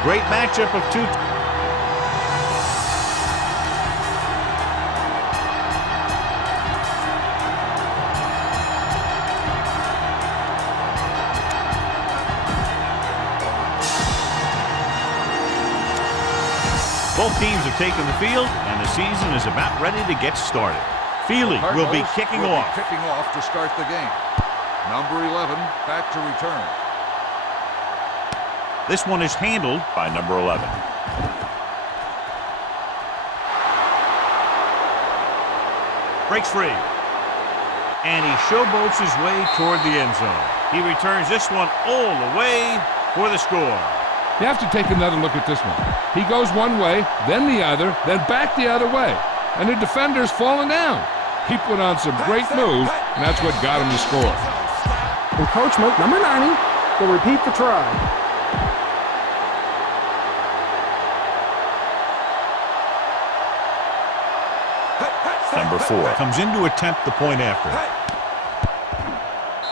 A great matchup of two. Both teams have taken the field, and the season is about ready to get started. Feely will be kicking off. To start the game. Number 11 back to return. This one is handled by number 11. Breaks free. And he showboats his way toward the end zone. He returns this one all the way for the score. You have to take another look at this one. He goes one way, then the other, then back the other way. And the defender's falling down. He put on some great moves, and that's what got him to score. Encroachment, number 90, will repeat the try. Number 4 comes in to attempt the point after.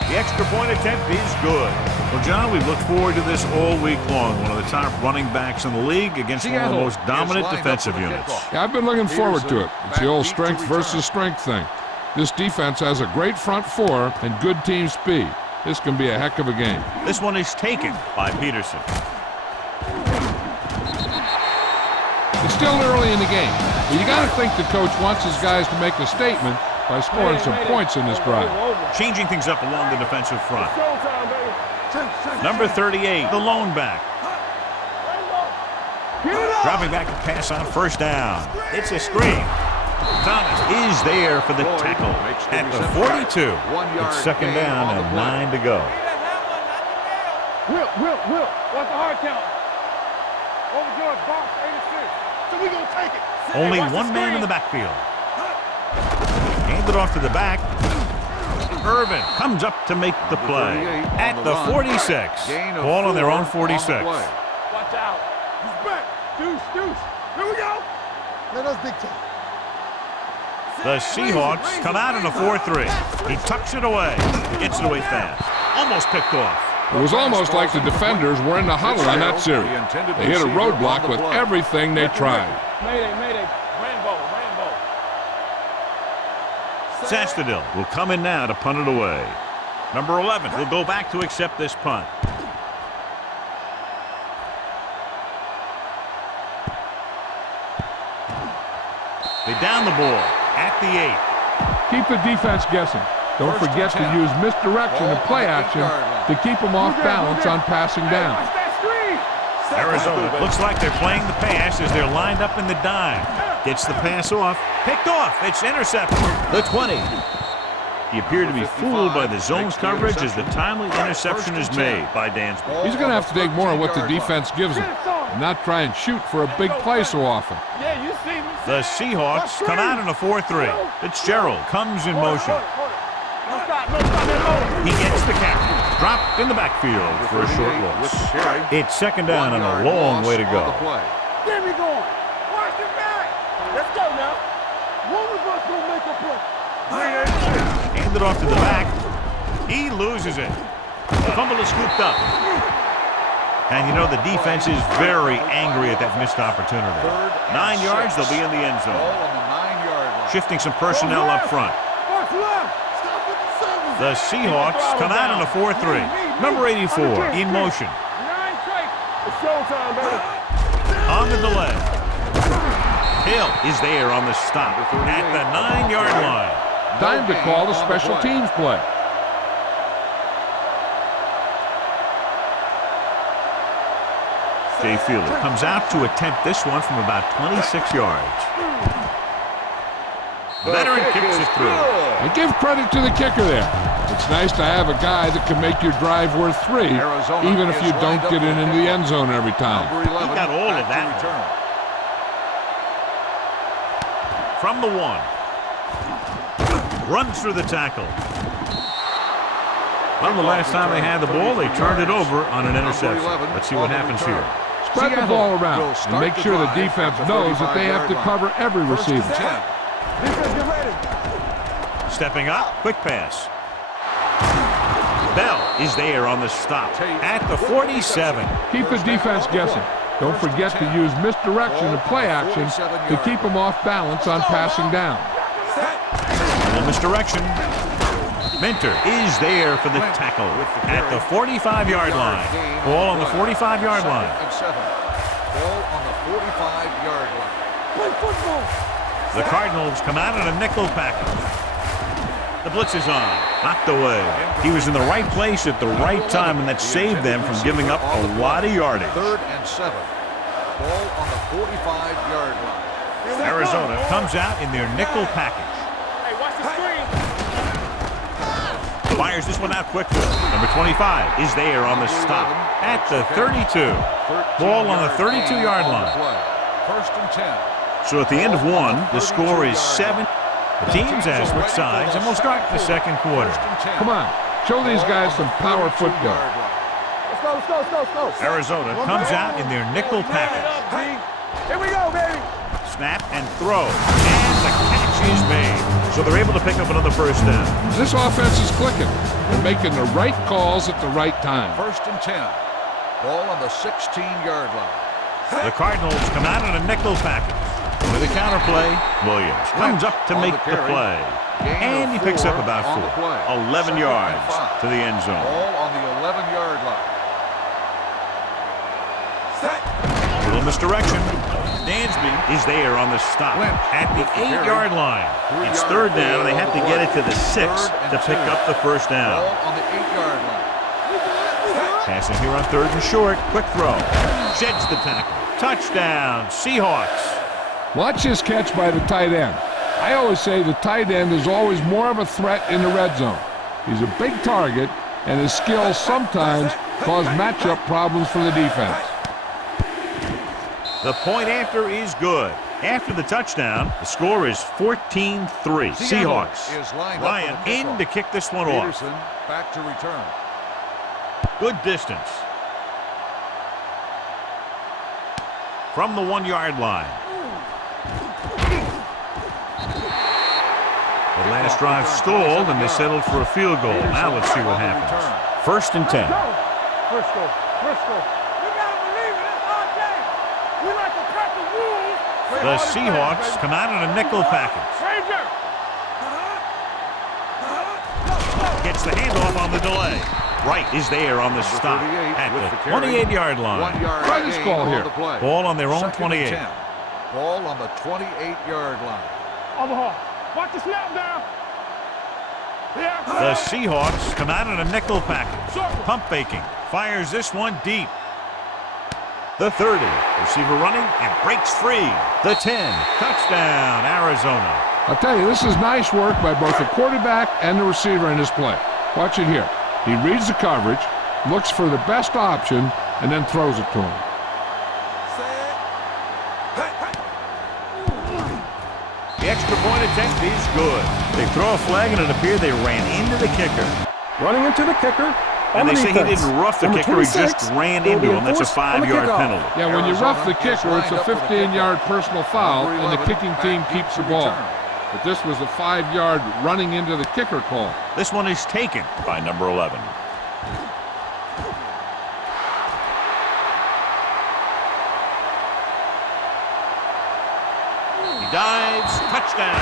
The extra point attempt is good. Well, John, we've looked forward to this all week long. One of the top running backs in the league against one of the most dominant defensive units. Yeah, I've been looking forward to it. It's the old strength versus strength thing. This defense has a great front four and good team speed. This can be a heck of a game. This one is taken by Peterson. It's still early in the game, but you got to think the coach wants his guys to make a statement by scoring some points in this drive. Changing things up along the defensive front. Number 38, the lone back. Dropping back to pass on first down. It's a screen. Thomas is there for the tackle at the 42. It's second down and 9 to go. Will, what's the hard count? Over George, box 86. So we're going to take it. Only one man in the backfield. Handed off to the back. Irvin comes up to make the play at the 46. Ball on their own 46. Watch out. He's back. Deuce. Here we go. Let us big time. The Seahawks come out in a 4-3. He tucks it away. Gets it away fast. Almost picked off. It was almost like the defenders were in the huddle in that series. They hit a roadblock with everything they tried. Mayday. Rambo. Sastadil will come in now to punt it away. Number 11 will go back to accept this punt. They down the ball at the 8. Keep the defense guessing. Don't forget to use misdirection and play action to keep them off balance on passing down. Arizona looks like they're playing the pass as they're lined up in the dime. Gets the pass off. Picked off. It's intercepted. The 20. He appeared to be fooled by the zone's coverage as the timely interception is made by Dansby. He's going to have to take more of what the defense gives him and not try and shoot for a big play so often. Yeah, you see me. The Seahawks come out in a 4-3. Fitzgerald comes in motion. He gets the catch. Dropped in the backfield for a short loss. It's second down and a long way to go. Get me going. Watch it back. Let's go now. One of us will make a play. Handed off to the back. He loses it. The fumble is scooped up. And you know the defense is very angry at that missed opportunity. 9 yards, they'll be in the end zone. Shifting some personnel up front. The Seahawks come out in a 4-3. Number 84 in motion. On the delay. Hill is there on the stop at the 9-yard line. Time to call the special teams play. Jay Fielder comes out to attempt this one from about 26 yards. The veteran kicks it through. And give credit to the kicker there. It's nice to have a guy that can make your drive worth 3, even if you don't get it into the end zone every time. He got all of that. From the 1. Runs through the tackle. Well, the last time they had the ball, they turned it over on an interception. Let's see what happens here. Spread the ball around and make sure the defense knows that they have to cover every receiver. Stepping up, quick pass. Bell is there on the stop at the 47. Keep the defense guessing. Don't forget to use misdirection and play action to keep them off balance on passing down. A little misdirection. Minter is there for the tackle at the 45-yard line. Ball on the 45-yard line. Ball on the 45-yard line. Play football. The Cardinals come out in a nickel package. The blitz is on. Knocked away. He was in the right place at the right time, and that saved them from giving up a lot of yardage. 3rd and 7. Ball on the 45-yard line. Arizona comes out in their nickel package. Hey, watch the screen. Fires this one out quickly. Number 25 is there on the stop at the 32. Ball on the 32-yard line. 1st and 10. So at the end of one, the score is 7. The teams have switched sides, and we'll start the second quarter. Come on, show these guys some power football. Let's go, let's go, let's go, let's go. Arizona comes out in their nickel package. Here we go, baby. Snap and throw. And the catch is made. So they're able to pick up another first down. This offense is clicking. They're making the right calls at the right time. 1st and 10. Ball on the 16-yard line. The Cardinals come out in a nickel package. With a counterplay, Williams comes up to make the play. And he picks up about 11 yards to the end zone. Ball on the 11-yard line. A little misdirection. Dansby is there on the stop at the 8-yard line. It's 3rd down, and they have to get it to the 6 to pick up the first down. Ball on the 8-yard line. Passing here on 3rd and short. Quick throw. Sheds the tackle. Touchdown, Seahawks. Watch this catch by the tight end. I always say the tight end is always more of a threat in the red zone. He's a big target, and his skills sometimes cause matchup problems for the defense. The point after is good. After the touchdown, the score is 14-3. Seahawks. Ryan in to kick this one off. Peterson back to return. Good distance. From the 1-yard line. The last drive stalled, and they settled for a field goal. Now let's see what happens. 1st and 10. Frisco. You gotta believe it. It's our game. We like to cut the rules. The Seahawks come out in a nickel package. Ranger. Gets the handoff on the delay. Wright is there on the stop at the 28-yard line. Try this call here. Ball on their own 28. Ball on the 28-yard line. Omaha. Watch the snap down. The Seahawks come out in a nickel package. Pump faking. Fires this one deep. The 30. Receiver running and breaks free. The 10. Touchdown, Arizona. I'll tell you, this is nice work by both the quarterback and the receiver in this play. Watch it here. He reads the coverage, looks for the best option, and then throws it to him. The extra point attempt is good. They throw a flag, and it appeared they ran into the kicker. Running into the kicker. And they say he didn't rough the Number kicker, he 26 just ran will be into him. That's a enforced on the 5-yard kickoff. penalty. Yeah, when you rough the kicker, it's a 15-yard personal foul, and the kicking team keeps the ball. But this was a 5-yard running into the kicker call. This one is taken by number 11. He dives, touchdown.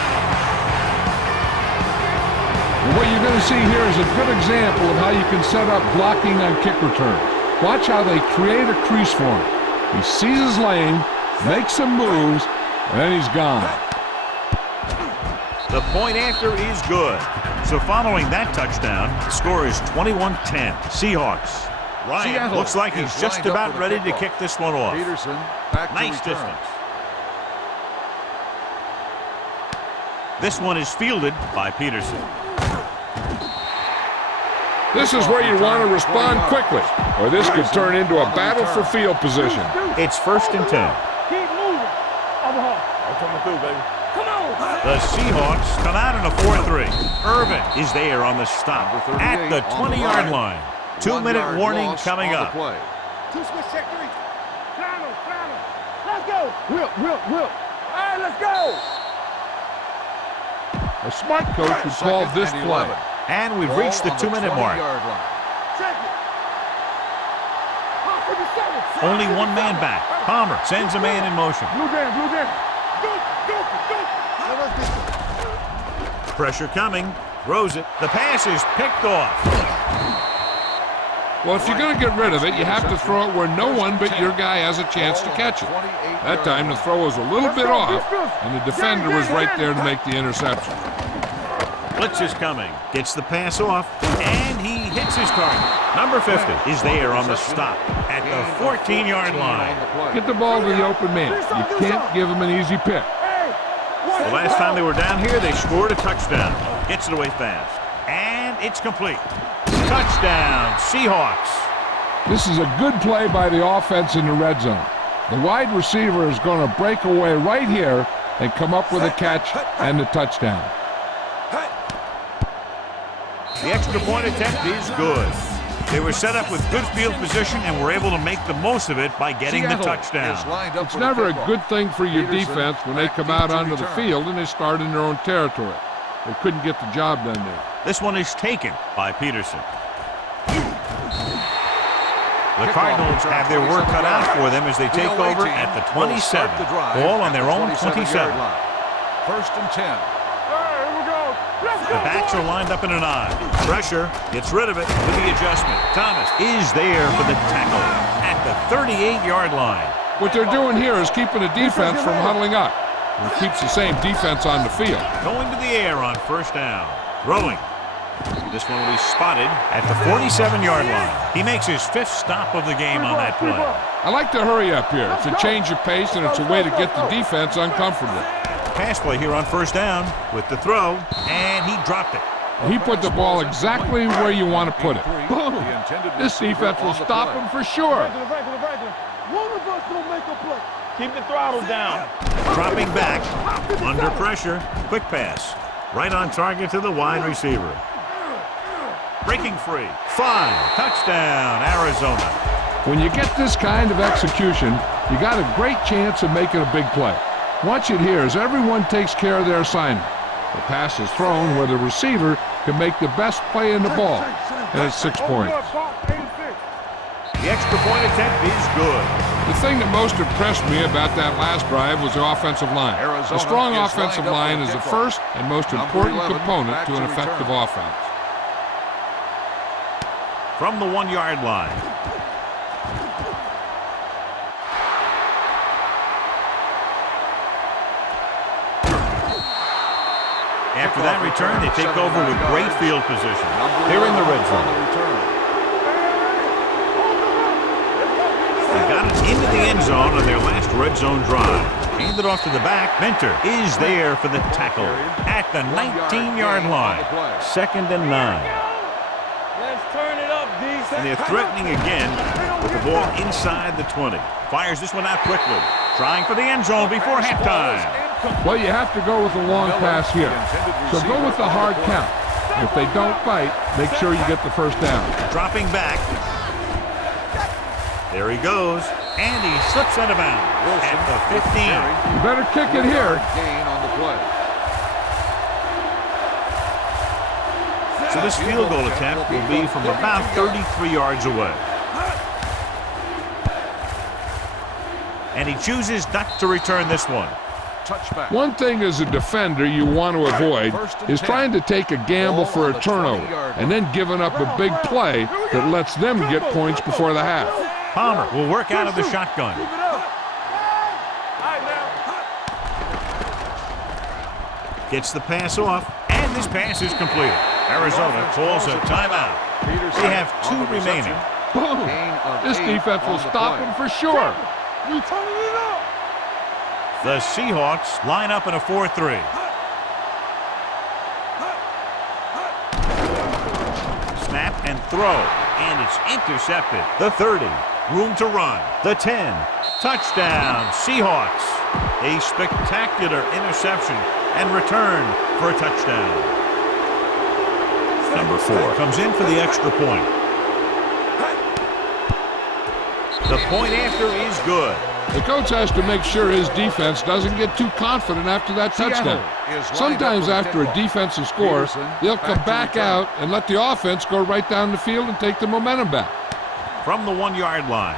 And what you're going to see here is a good example of how you can set up blocking on kick return. Watch how they create a crease for him. He sees his lane, makes some moves, and then he's gone. The point after is good. So following that touchdown, the score is 21-10. Seahawks. Ryan looks like he's just about ready to kick this one off. Peterson back to Nice return. distance. This one is fielded by Peterson. This is where you want to respond quickly, or this could turn into a battle for field position. It's 1st and 10. Keep moving. Omaha. I'm coming through, baby. Come on. The Seahawks come out in a 4-3. Irvin is there on the stop at the 20-yard line. 2-minute warning coming up. Two-switch sector. Flannel. Let's go. Whip. All right, let's go. A smart coach would call this play. And we've reached the 2-minute mark. Check it. Only one man back. Palmer sends a man in motion. Blue game, blue game. Go. Pressure coming. Throws it. The pass is picked off. Well, if you're going to get rid of it, you have to throw it where no one but your guy has a chance to catch it. That time, the throw was a little bit off, and the defender was right there to make the interception. Blitz is coming. Gets the pass off, and he hits his target. Number 50 is there on the stop at the 14-yard line. Get the ball to the open man. You can't give him an easy pick. The last time they were down here, they scored a touchdown. Gets it away fast. And it's complete. Touchdown, Seahawks. This is a good play by the offense in the red zone. The wide receiver is going to break away right here and come up with a catch and the touchdown. The extra point attempt is good. They were set up with good field position and were able to make the most of it by getting the touchdown. It's never a good thing for your defense when they come out onto the field and they start in their own territory. They couldn't get the job done there. This one is taken by Peterson. The Cardinals have their work cut out for them as they take over at the 27. Ball on their own 27. First and 10. The backs are lined up in an I. Pressure, gets rid of it with the adjustment. Thomas is there for the tackle at the 38-yard line. What they're doing here is keeping the defense from huddling up. It keeps the same defense on the field. Going to the air on first down. Throwing. This one will be spotted at the 47-yard line. He makes his 5th stop of the game on that play. I like to hurry up here. It's a change of pace, and it's a way to get the defense uncomfortable. Pass play here on first down with the throw, and he dropped it. He put the ball exactly where you want to put it. Boom! This defense will stop him for sure. One of us will make a play. Keep the throttle down. Dropping back, under pressure, quick pass. Right on target to the wide receiver. Breaking free. 5. Touchdown, Arizona. When you get this kind of execution, you got a great chance of making a big play. Watch it here as everyone takes care of their assignment. The pass is thrown where the receiver can make the best play in the ball, and it's 6 points. The extra point attempt is good. The thing that most impressed me about that last drive was the offensive line. A strong offensive line is the first and most important component to an effective offense. From the 1-yard line. After that return, they take over with great field position. They're in the red zone. They got it into the end zone on their last red zone drive. Handed off to the back. Mentor is there for the tackle at the 19-yard line. 2nd and 9. Let's turn it up, D. And they're threatening again with the ball inside the 20. Fires this one out quickly. Trying for the end zone before halftime. Well, you have to go with a long pass here. So go with the hard count. If they don't fight, make sure you get the first down. Dropping back. There he goes. And he slips out of bounds at the 15. You better kick it here. Gain on the play. So this field goal attempt will be from about 33 yards away. And he chooses not to return this one. Touchback. One thing as a defender you want to avoid is trying to take a gamble for a turnover and then giving up a big play that lets them get points before the half. Palmer will work out of the shotgun. Gets the pass off, and this pass is completed. Arizona calls a timeout. They have 2 remaining. Boom! This defense will stop them for sure. We turning it up. The Seahawks line up in a 4-3. Snap and throw, and it's intercepted. The 30, room to run. The 10, touchdown, Seahawks. A spectacular interception and return for a touchdown. Number 4 comes in for the extra point. The point after is good. The coach has to make sure his defense doesn't get too confident after that touchdown. Sometimes after a defensive score, they'll come back out and let the offense go right down the field and take the momentum back. From the 1-yard line.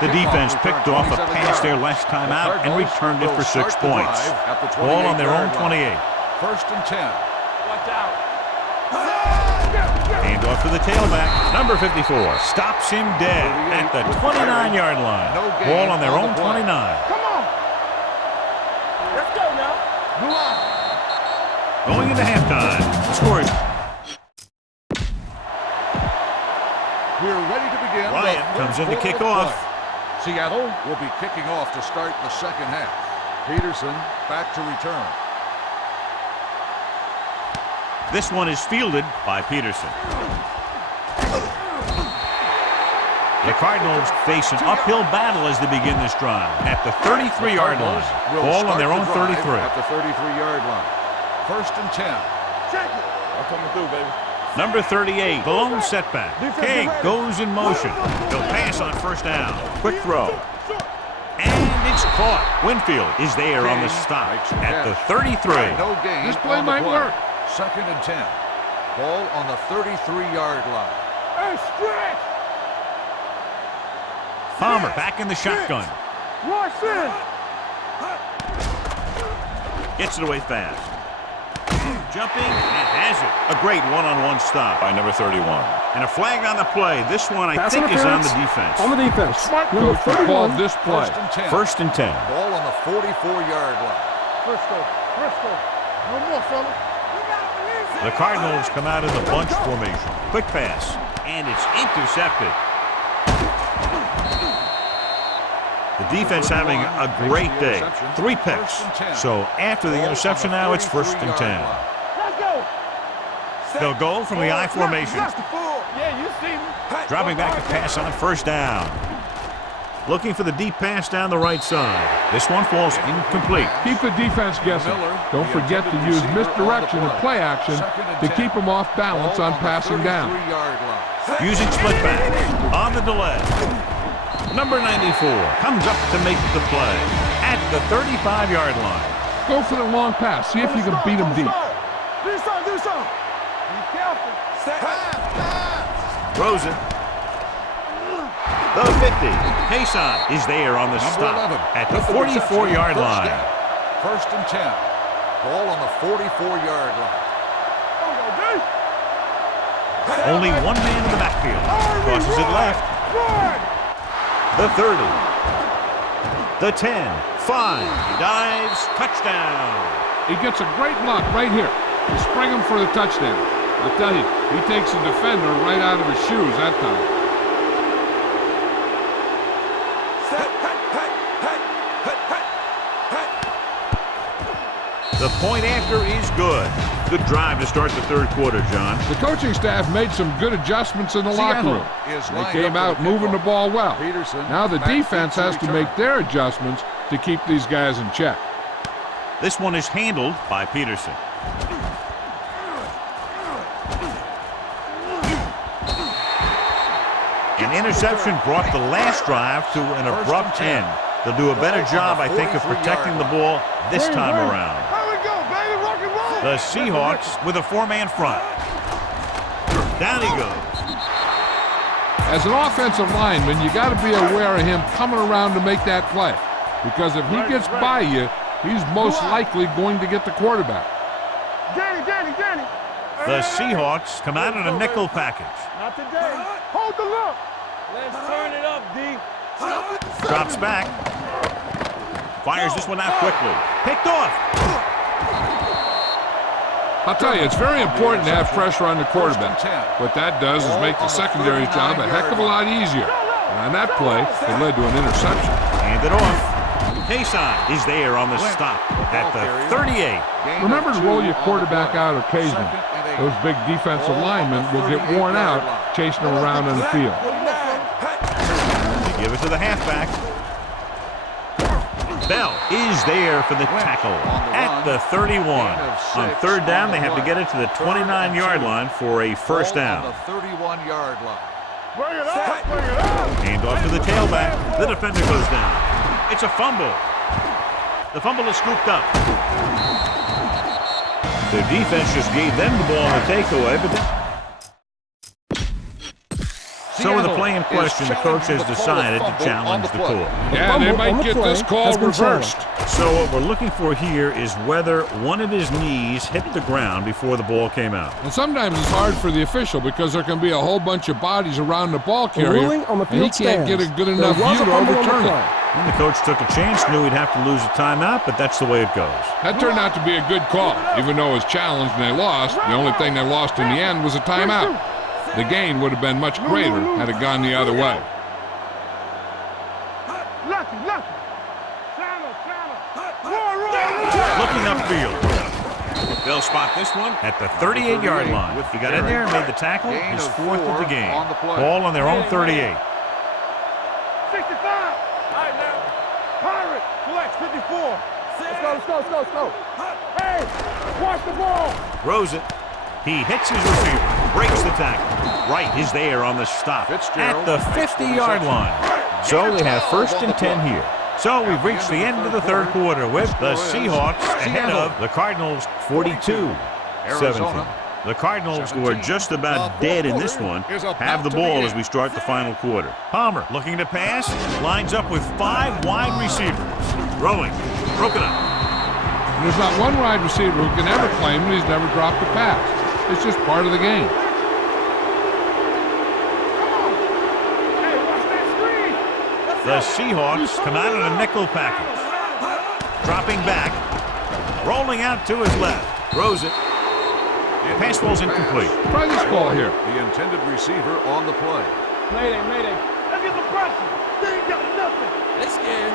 The defense picked off a pass there last time out and returned it for 6 points. Ball on their own 28. First and 10. Watch out. Hand off to the tailback. Number 54 stops him dead at the 29-yard line. Ball on their own 29. Come on. Let's go now. Move on. Going into halftime. The score is We're ready to begin. Bryant comes in to kick off. Seattle will be kicking off to start the second half. Peterson back to return. This one is fielded by Peterson. The Cardinals face an uphill battle as they begin this drive at the 33-yard line. Ball on their own 33. At the 33-yard line. First and 10. Check it. I'm coming through, baby. Number 38, the lone setback. King goes in motion. He'll pass on first down. Quick throw. And it's caught. Winfield is there on the stop at the 33. No gain. This play might work. Second and 10. Ball on the 33-yard line. Hey, stretch. Palmer back in the shotgun. Watch this. Gets it away fast. Jumping and has it. A great one-on-one stop by number 31. And a flag on the play. This one I Pass think is on interference the defense. On the defense. Smart Number coach to call 31. this play. First and 10. First and 10. Ball on the 44-yard line. Frisco. No more, fella. The Cardinals come out in the bunch formation. Quick pass. And it's intercepted. The defense having a great day. 3 picks. So after the interception now, it's first and 10. Let's go. They'll go from the I formation. Yeah, you see me. Dropping back to pass on first down. Looking for the deep pass down the right side. This one falls incomplete. Keep the defense guessing. Don't forget to use misdirection and play action to keep them off balance on passing down. Using split back on the delay. Number 94 comes up to make the play at the 35-yard line. Go for the long pass. See if you can beat them deep. Do something. Be careful. Throws it. The 50. Cason is there on the stop at the 44-yard line. First and 10. Ball on the 44-yard line. Only one man in the backfield. Crosses it left. The 30. The 10. 5. He dives. Touchdown. He gets a great block right here. You spring him for the touchdown. I'll tell you, he takes the defender right out of his shoes that time. The point after is good. Good drive to start the third quarter, John. The coaching staff made some good adjustments in the locker room. They came out moving the ball well. Now the defense has to make their adjustments to keep these guys in check. This one is handled by Peterson. An interception brought the last drive to an abrupt end. They'll do a better job, I think, of protecting the ball this time around. The Seahawks with a 4-man front. Down he goes. As an offensive lineman, you got to be aware of him coming around to make that play. Because if he gets by you, he's most likely going to get the quarterback. Danny. The Seahawks come out in a nickel package. Not today. Hold the look. Let's turn it up, D. Drops back. Fires this one out quickly. Picked off. I'll tell you, it's very important to have pressure on the quarterback. What that does is make the secondary's job a heck of a lot easier. And on that play, it led to an interception. Hand it off. Cason is there on the stop at the 38. Remember to roll your quarterback out occasionally. Those big defensive linemen will get worn out chasing him around in the field. They give it to the halfback. Bell is there for the tackle at the 31. On third down, they have to get it to the 29-yard line for a first down. On the 31-yard line. Bring it up. Hand off to the tailback. The defender goes down. It's a fumble. The fumble is scooped up. Their defense just gave them the ball on the takeaway, but So with the play in question, the coach has decided to challenge the call. Yeah, they might get this call reversed. So what we're looking for here is whether one of his knees hit the ground before the ball came out. And sometimes it's hard for the official because there can be a whole bunch of bodies around the ball carrier, ruling on the and he field can't get a good enough There was view a to fumble on the overturn play. it. And the coach took a chance, knew he'd have to lose a timeout, but that's the way it goes. That turned out to be a good call. Even though it was challenged and they lost, the only thing they lost in the end was a timeout. The gain would have been much greater had it gone the other way. Lucky. Looking upfield. They'll spot this one at the 38-yard line. He got in there and made the tackle, his fourth of the game. Ball on their own 38. 65. All right, now. Pirate, collect 54. Let's go. Hey, watch the ball. Throws it. He hits his receiver. Breaks the tackle. Wright is there on the stop at the 50-yard line. So they have 1st and 10 here. So we've reached the end of the third quarter with the Seahawks ahead of the Cardinals 42-17. The Cardinals, who are just about dead in this one, have the ball as we start the final quarter. Palmer looking to pass, lines up with 5 wide receivers. Throwing, broken up. There's not one wide receiver who can ever claim that he's never dropped a pass. It's just part of the game. The Seahawks come out in a nickel package. Dropping back, rolling out to his left. Throws it. Pass ball's incomplete. Try this ball here. The intended receiver on the play. Mayday. Let's get some pressure. They ain't got nothing. They scared.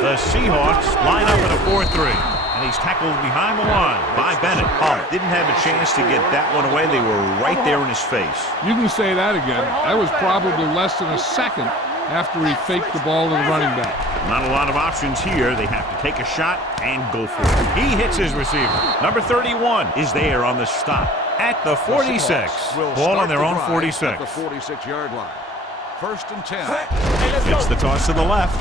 The Seahawks line up in a 4-3. And he's tackled behind the line by Bennett. Didn't have a chance to get that one away. They were right there in his face. You can say that again. That was probably less than a second after he faked the ball to the running back. Not a lot of options here. They have to take a shot and go for it. He hits his receiver. Number 31 is there on the stop at the 46. Ball on their own 46. At the 46-yard line. 1st and 10. It's the toss to the left.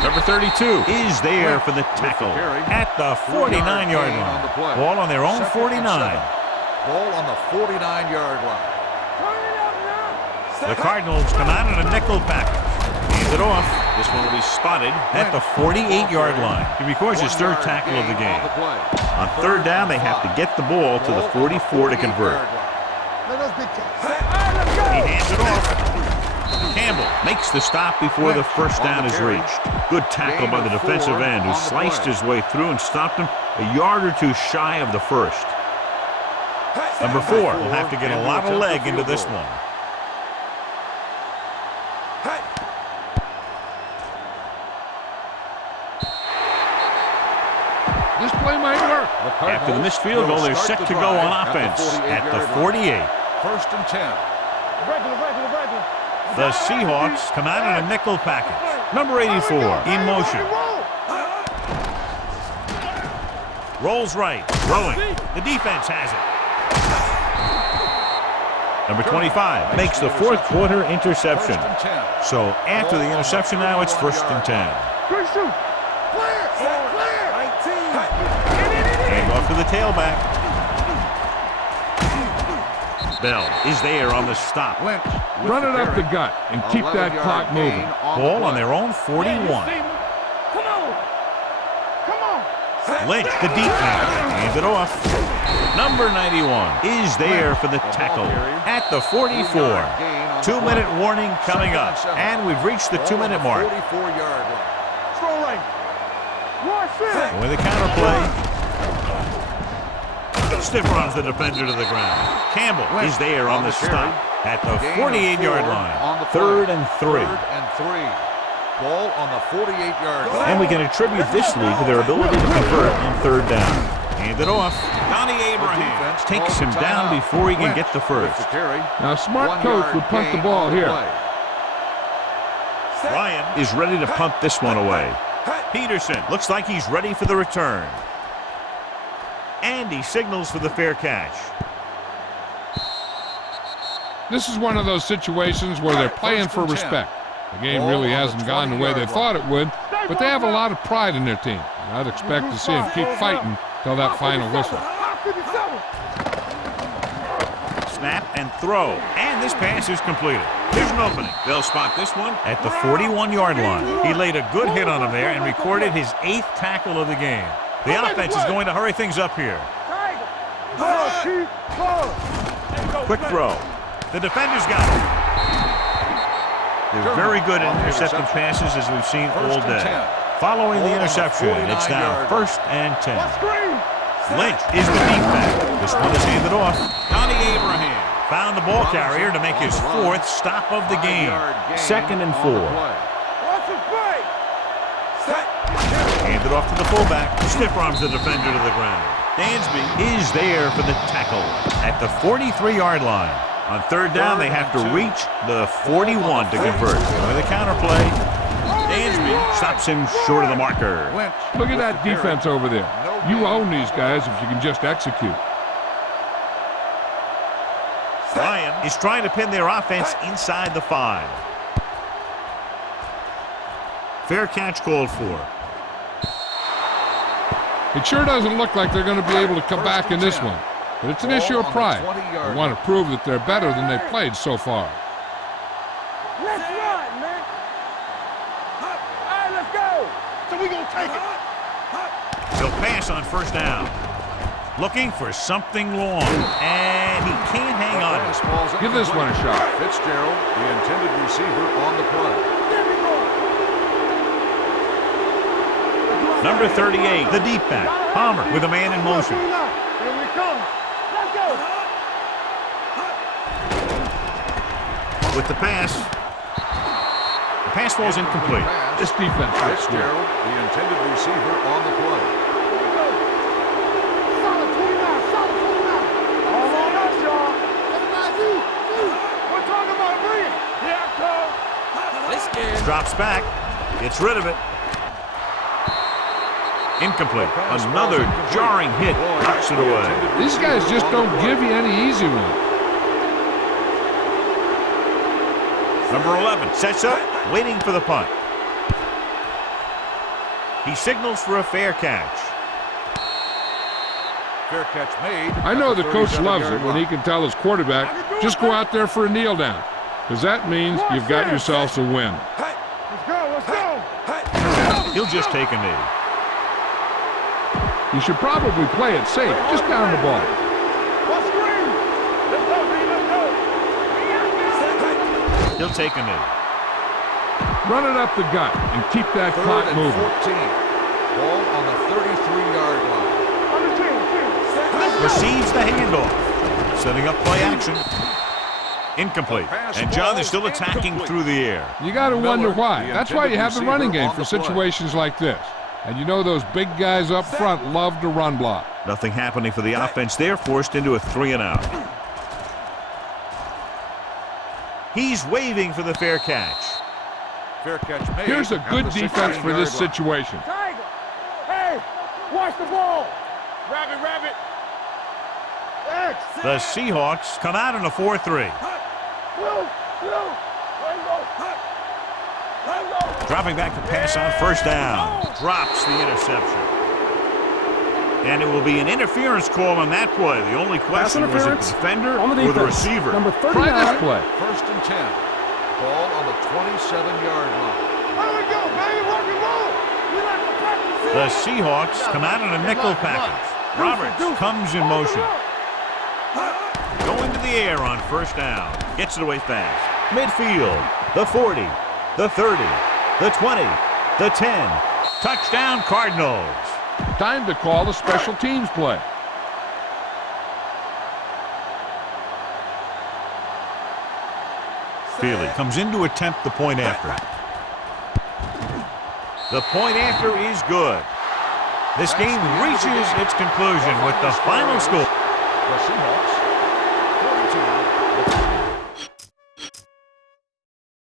Number 32 is there for the tackle at the 49-yard line. Ball on their own 49. Ball on the 49-yard line. The Cardinals come out in a nickel package. Hands it off. This one will be spotted at the 48-yard line. He records his 3rd tackle of the game. On 3rd down, they have to get the ball to the 44 to convert. He hands it off. Campbell makes the stop before the 1st down is reached. Good tackle by the defensive end who sliced his way through and stopped him a yard or two shy of the 1st. Number 4 will have to get a lot of leg into this one. This play might work. After the missed field goal, they're set to go on offense at the 48. 1st and 10. Regular. The Seahawks come out in a nickel package. Number 84 in motion. Rolls right, throwing. The defense has it. Number 25 makes the 4th quarter interception. So after the interception now, it's 1st and 10. And off to the tailback. Bell is there on the stop. Run it up the gut and keep that clock moving. Ball on their own 41. Come on. Lynch, the deep man, hands it off. Number 91 is there for the tackle at the 44. 2-minute warning coming up. And we've reached the 2-minute mark. 44-yard line. Throw right. With the counter play. Stiff runs the defender to the ground. Campbell is there on the stop at the 48-yard line. 3rd and 3. 3rd and 3. Ball on the 48-yard line. And we can attribute this lead to their ability to convert on 3rd down. Hand it off. Donnie Abraham takes him down before he can get the first. Now, a smart coach would punt the ball here. Ryan is ready to punt this one away. Peterson looks like he's ready for the return. And he signals for the fair catch. This is one of those situations where they're playing for respect. The game really hasn't gone the way they thought it would, but they have a lot of pride in their team. I'd expect to see them keep fighting till that final whistle. snap and throw. And this pass is completed. Here's an opening. They'll spot this one at the 41-yard line. He laid a good hit on him there and recorded his 8th tackle of the game. The offense is going to hurry things up here. Quick throw. The defender's got it. They're very good at intercepting passes, as we've seen all day. Following the interception, it's now 1st and 10. Lynch is the deep back. This one is handed off. Donnie Abraham found the ball carrier to make his 4th stop of the game. 2nd and 4. Handed off to the fullback. Stiff arms the defender to the ground. Dansby is there for the tackle at the 43-yard line. On 3rd down, they have to reach the 41 to convert. With a counterplay, Dansby stops him short of the marker. Look at that defense over there. You own these guys if you can just execute. Ryan is trying to pin their offense inside the 5. Fair catch called for. It sure doesn't look like they're going to be able to come back in this one. But it's an issue of pride. They want to prove that they're better than they've played so far. Let's run, man. All right, let's go. So we gonna take it. He'll pass on 1st down. Looking for something long, and he can't hang on. Give this one a shot. Fitzgerald, the intended receiver, on the play. Number 38, the deep back. Palmer with a man in motion. Here we come. Let's go. With the pass. The pass falls incomplete. This defense looks good. Fitzgerald, the intended receiver, on the play. Solid 29, solid 29. All on us, y'all. We're talking about bringing. Yeah, come. Drops back. Gets rid of it. Incomplete. Another jarring hit knocks it away. These guys just don't give you any easy one. Number 11 sets up, waiting for the punt. He signals for a fair catch. Fair catch made. I know the coach loves it when he can tell his quarterback, just go out there for a kneel down, because that means you've got yourselves a win. Let's go, let's go. He'll just take a knee. You should probably play it safe, just down the ball. Let's scream. Let's go, B, let's go. He'll take a knee. Run it up the gut and keep that 3rd clock and moving. 14. Ball on the 33-yard line. Receives the handoff. Setting up play action. Incomplete. And John, they're still attacking through the air. You got to wonder why. That's why you have the running game for situations like this. And you know those big guys up front love to run block. Nothing happening for the offense. They're forced into a 3-and-out. He's waving for the fair catch. Fair catch made. Here's a good defense for this situation. Tiger. Hey, watch the ball. Rabbit, rabbit. X. The Seahawks come out in a 4-3. Dropping back to pass on 1st down. Drops the interception. And it will be an interference call on that play. The only question was it the defender on the or the defense. receiver. Number Try 39. this play. 1st and 10. Ball on the 27-yard line. There we go, baby. Rock and roll. We like to practice. The Seahawks come out in a nickel package. Roberts comes in motion. Going to the air on 1st down. Gets it away fast. Midfield. The 40. The 30. The 20. The 10. Touchdown, Cardinals. Time to call a special teams play. Feely comes in to attempt the point after. The point after is good. This game reaches its conclusion with the final score. The Seahawks